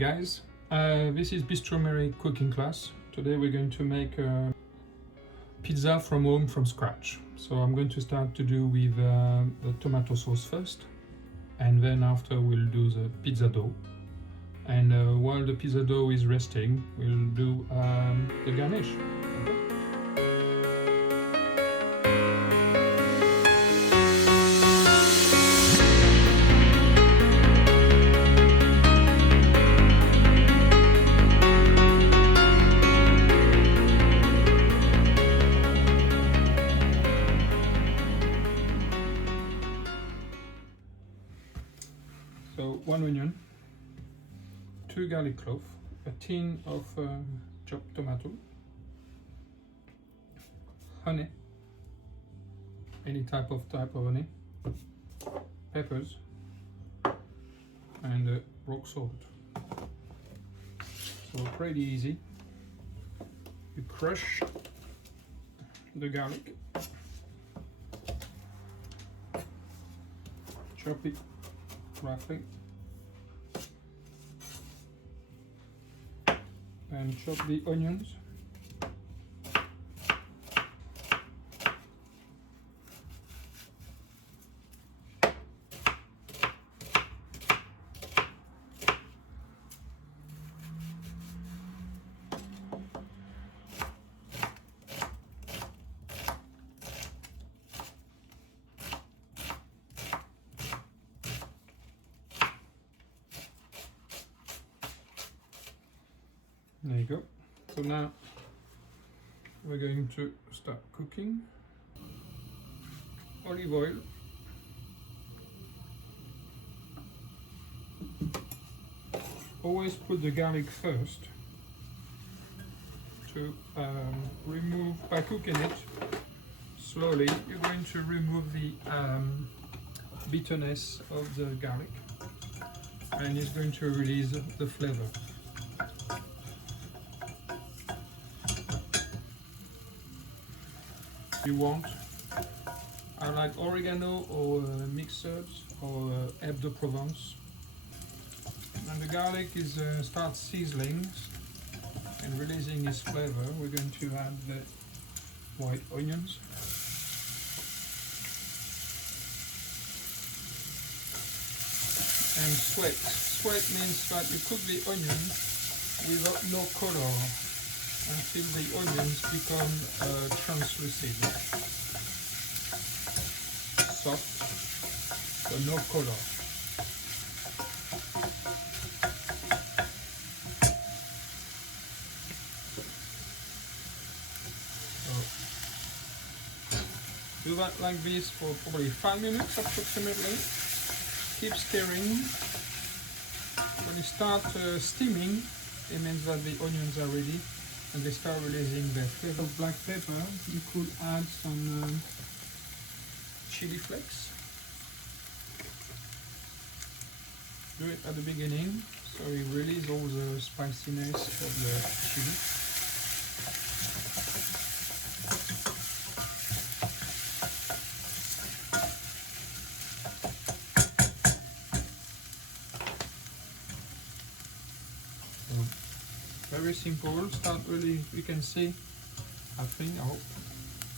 guys, this is Bistro Mary cooking class. Today we're going to make a pizza from home from scratch. So I'm going to start to do with the tomato sauce first, and then after we'll do the pizza dough. And while the pizza dough is resting, we'll do the garnish. Okay? So 1 onion, 2 garlic cloves, a tin of chopped tomato, honey, any type of honey, peppers, and rock salt. So pretty easy. You crush the garlic, chop it roughly, and chop the onions. There you go. So now we're going to start cooking. Olive oil, always put the garlic first to remove, by cooking it slowly, you're going to remove the bitterness of the garlic, and it's going to release the flavor. You want, I like oregano or mixed herbs or herbe de Provence. And the garlic is starts sizzling and releasing its flavor. We're going to add the white onions. And sweat. Sweat means that you cook the onion without no color until the onions become translucent, soft, but no color. So, do that like this for probably 5 minutes approximately. Keep stirring. When you start steaming, it means that the onions are ready and they start releasing their flavor. Of black pepper, you could add some chili flakes. Do it at the beginning so you release all the spiciness of the chili. Very simple. Start really, you can see, I hope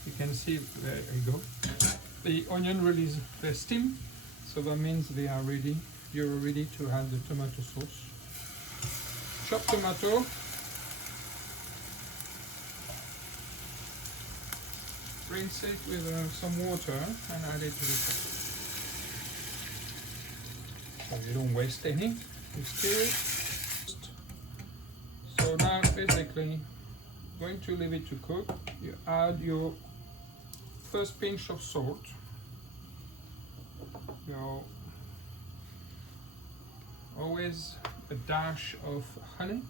you can see, there you go. The onion release the steam, so that means they are ready. You're ready to add the tomato sauce. Chopped tomato, rinse it with some water and add it to the pot. So you don't waste any, you stir it. So now basically going to leave it to cook. You add your first pinch of salt, your always a dash of honey.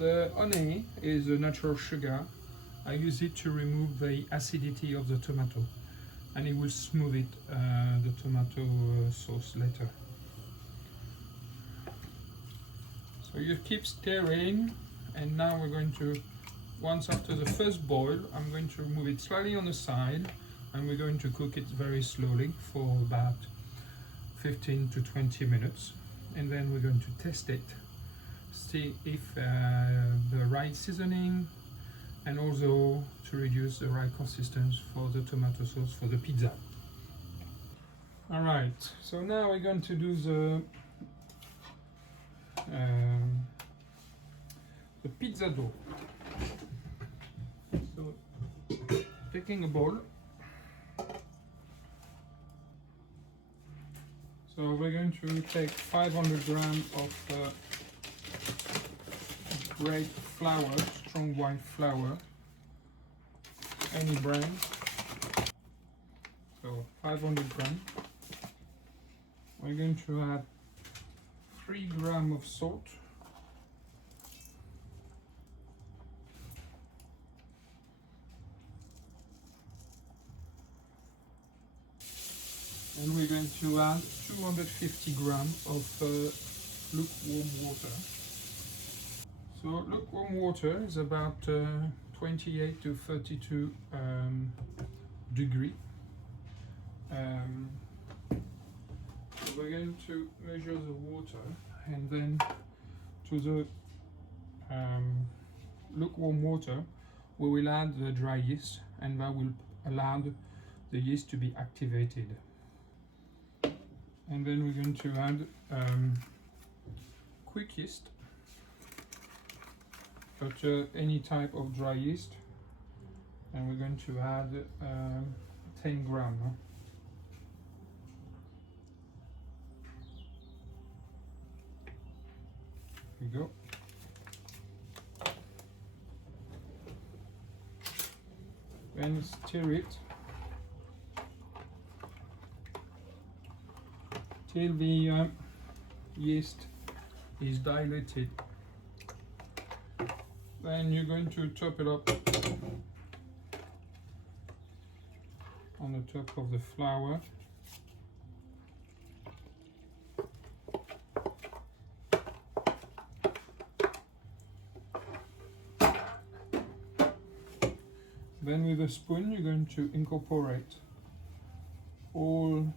The honey is a natural sugar. I use it to remove the acidity of the tomato, and it will smooth it, the tomato sauce later. So you keep stirring, and now we're going to, once after the first boil, I'm going to remove it slightly on the side, and we're going to cook it very slowly for about 15 to 20 minutes. and then we're going to test it, see if the right seasoning, and also to reduce the right consistency for the tomato sauce for the pizza. Alright, so now we're going to do the pizza dough. So taking a bowl, so we're going to take 500 grams of great flour, strong white flour, any brand. So 500 grams. We're going to add 3 grams of salt, and we're going to add 250 grams of lukewarm water. So lukewarm water is about 28 to 32 degree. So we're going to measure the water, and then to the lukewarm water we will add the dry yeast, and that will allow the yeast to be activated. And then we're going to add quick yeast, but any type of dry yeast, and we're going to add 10 grams. Here we go. Then stir it till the yeast is diluted. Then you're going to top it up on the top of the flour. Then with a spoon you're going to incorporate all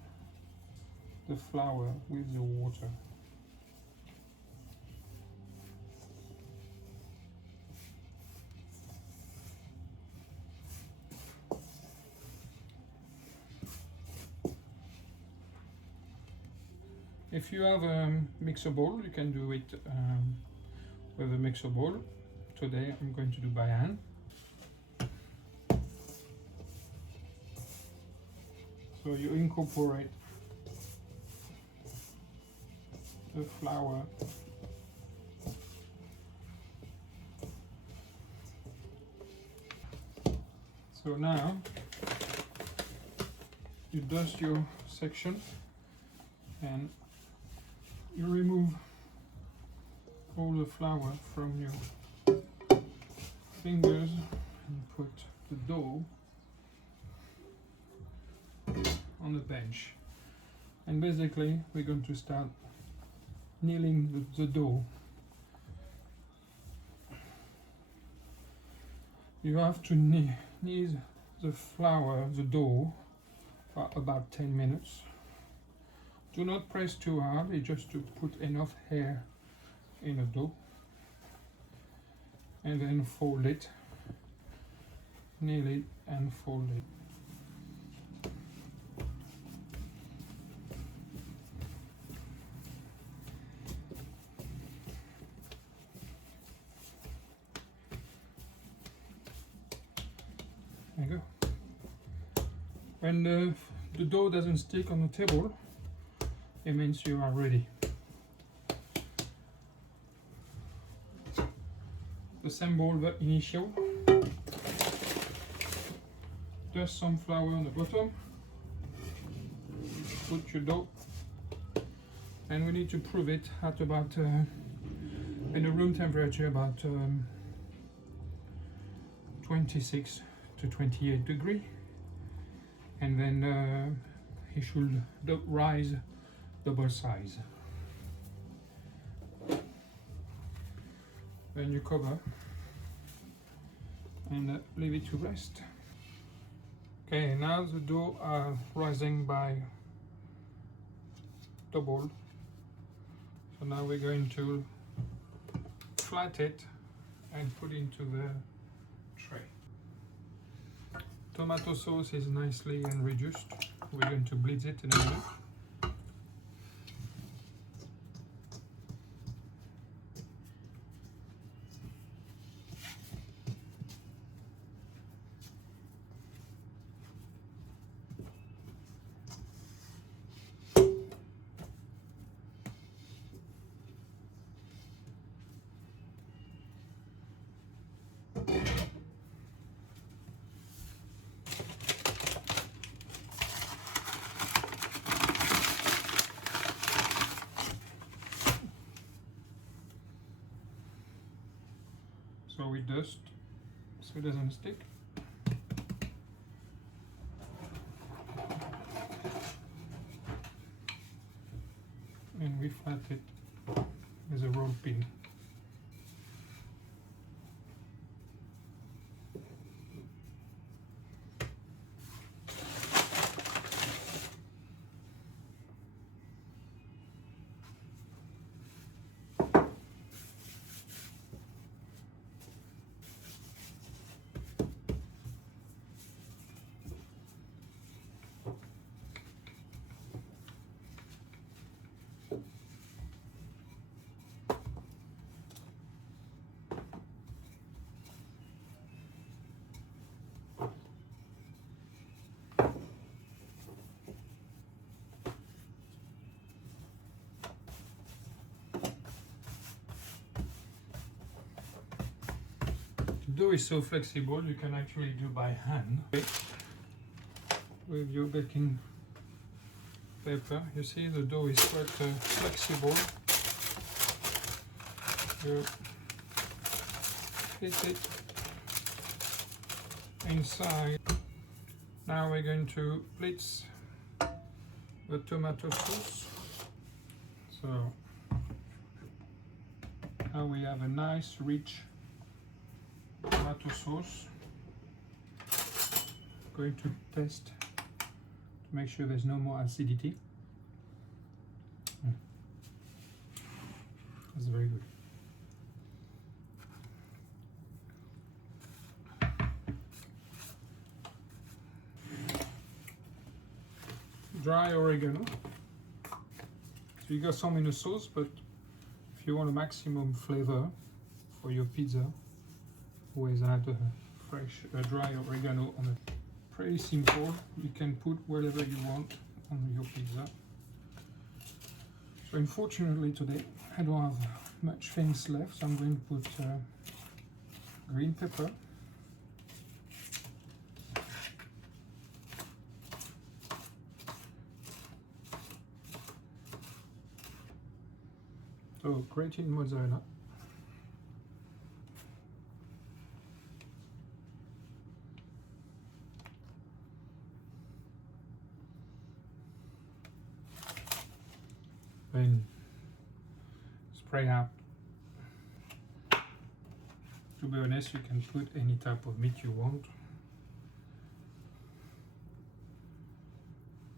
the flour with the water. If you have a mixer bowl, you can do it with a mixer bowl. Today I'm going to do by hand. So you incorporate the flour so now you dust your section and you remove all the flour from your fingers and put the dough on the bench, and basically we're going to start kneading the dough. You have to knead the flour, the dough, for about 10 minutes. Do not press too hard, it's just to put enough air in the dough, and then fold it, knead it and fold it. There you go. When the dough doesn't stick on the table, it means you are ready. Assemble the initial. Dust some flour on the bottom. Put your dough, and we need to prove it at about in a room temperature about 26 to 28 degree, and then it should rise double size. Then you cover and leave it to rest. Okay, now the dough are rising by double, So now we're going to flat it and put into the tray. Tomato sauce is nicely and reduced. We're going to blitz it in a minute. So we dust so it doesn't stick. And we flat it with a roll pin. The dough is so flexible you can actually do by hand with your baking paper. You see the dough is quite flexible. You fit it inside. Now we're going to blitz the tomato sauce. So now we have a nice rich tomato sauce. Going to test to make sure there's no more acidity. That's very good. Dry oregano. So you got some in the sauce, but if you want a maximum flavor for your pizza, always add fresh dry oregano on it. Pretty simple. You can put whatever you want on your pizza. So unfortunately today I don't have much things left, so I'm going to put green pepper, so grated mozzarella, then spray out. To be honest, you can put any type of meat you want.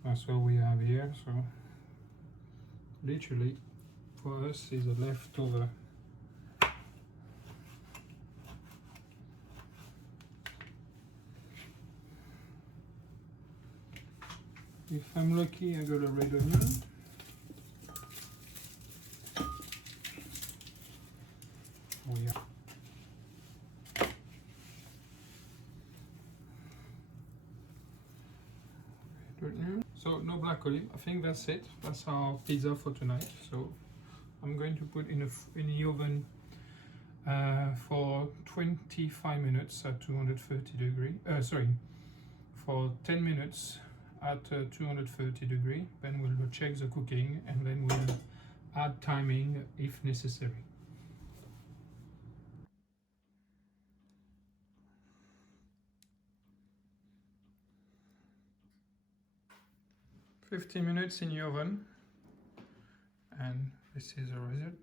That's all we have here, so literally for us is a leftover. If I'm lucky, I got a red onion. Oh yeah. So no black olive. I think that's it. That's our pizza for tonight. So I'm going to put in the oven for 25 minutes at 230 degree. For 10 minutes at 230 degree. Then we'll check the cooking and then we'll add timing if necessary. "15 minutes in the oven, and this is the result.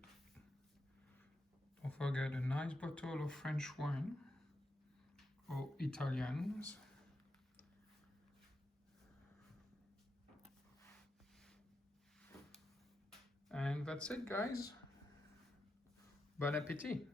Don't forget a nice bottle of French wine or Italians. And that's it, guys. Bon appetit.